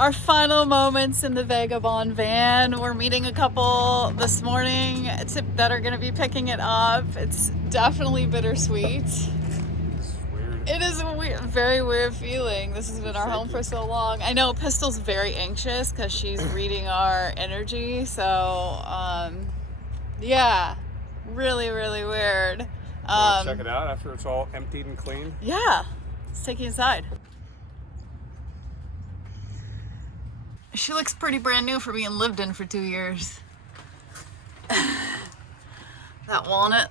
Our final moments in the Vagabond van. We're meeting a couple this morning that are going to be picking it up. It's definitely bittersweet. It's weird. It is a weird, very weird feeling. This has been our home for so long. I know Pistol's very anxious because she's reading our energy. So, yeah, really, really weird. Check it out after it's all emptied and cleaned. Yeah, let's take you inside. She looks pretty brand new for being lived in for 2 years. That walnut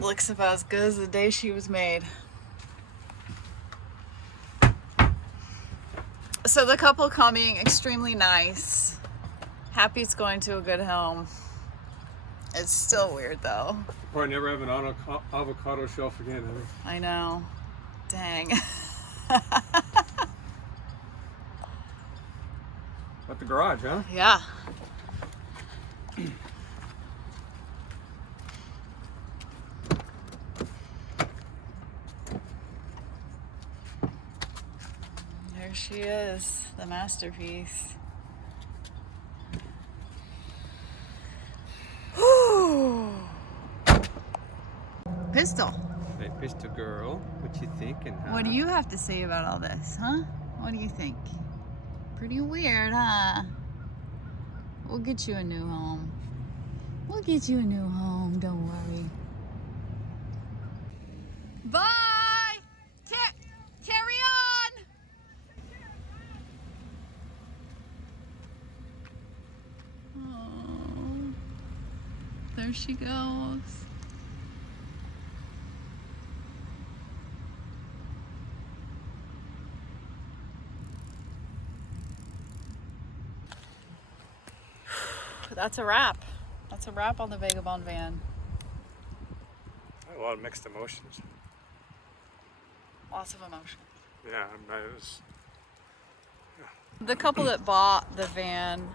looks about as good as the day she was made. So the couple coming, extremely nice. Happy it's going to a good home. It's still weird though. Probably never have an avocado shelf again, huh? I know. Dang. At the garage, huh? Yeah. There she is, the masterpiece. Pistol. Hey, Pistol girl, what you thinking, huh? What do you have to say about all this, huh? What do you think? Pretty weird, huh? We'll get you a new home. We'll get you a new home, don't worry. Bye! Carry on! Oh, there she goes. That's a wrap. That's a wrap on the Vagabond van. A lot of mixed emotions. Lots of emotion. Yeah, it was... The couple that bought the van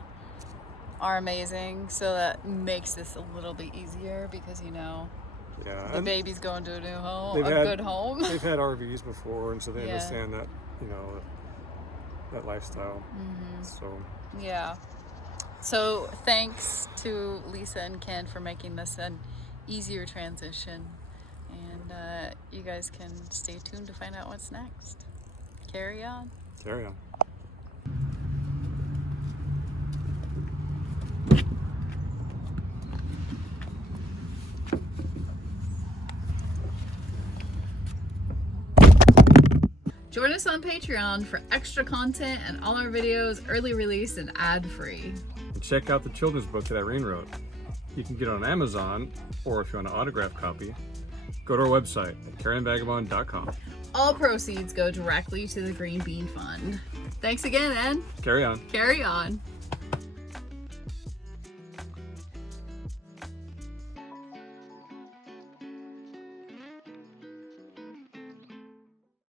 are amazing, so that makes this a little bit easier because, you know, the baby's going to a new home, good home. They've had RVs before, and so they Yeah. understand that, you know, that lifestyle. Mm-hmm. So Yeah. So thanks to Lisa and Ken for making this an easier transition. And you guys can stay tuned to find out what's next. Carry on. carry on. Join us on Patreon for extra content and all our videos early release and ad-free. And check out the children's book that Irene wrote. You can get it on Amazon, or if you want an autographed copy, go to our website at carryonvagabond.com. All proceeds go directly to the Green Bean Fund. Thanks again, and Carry on. carry on.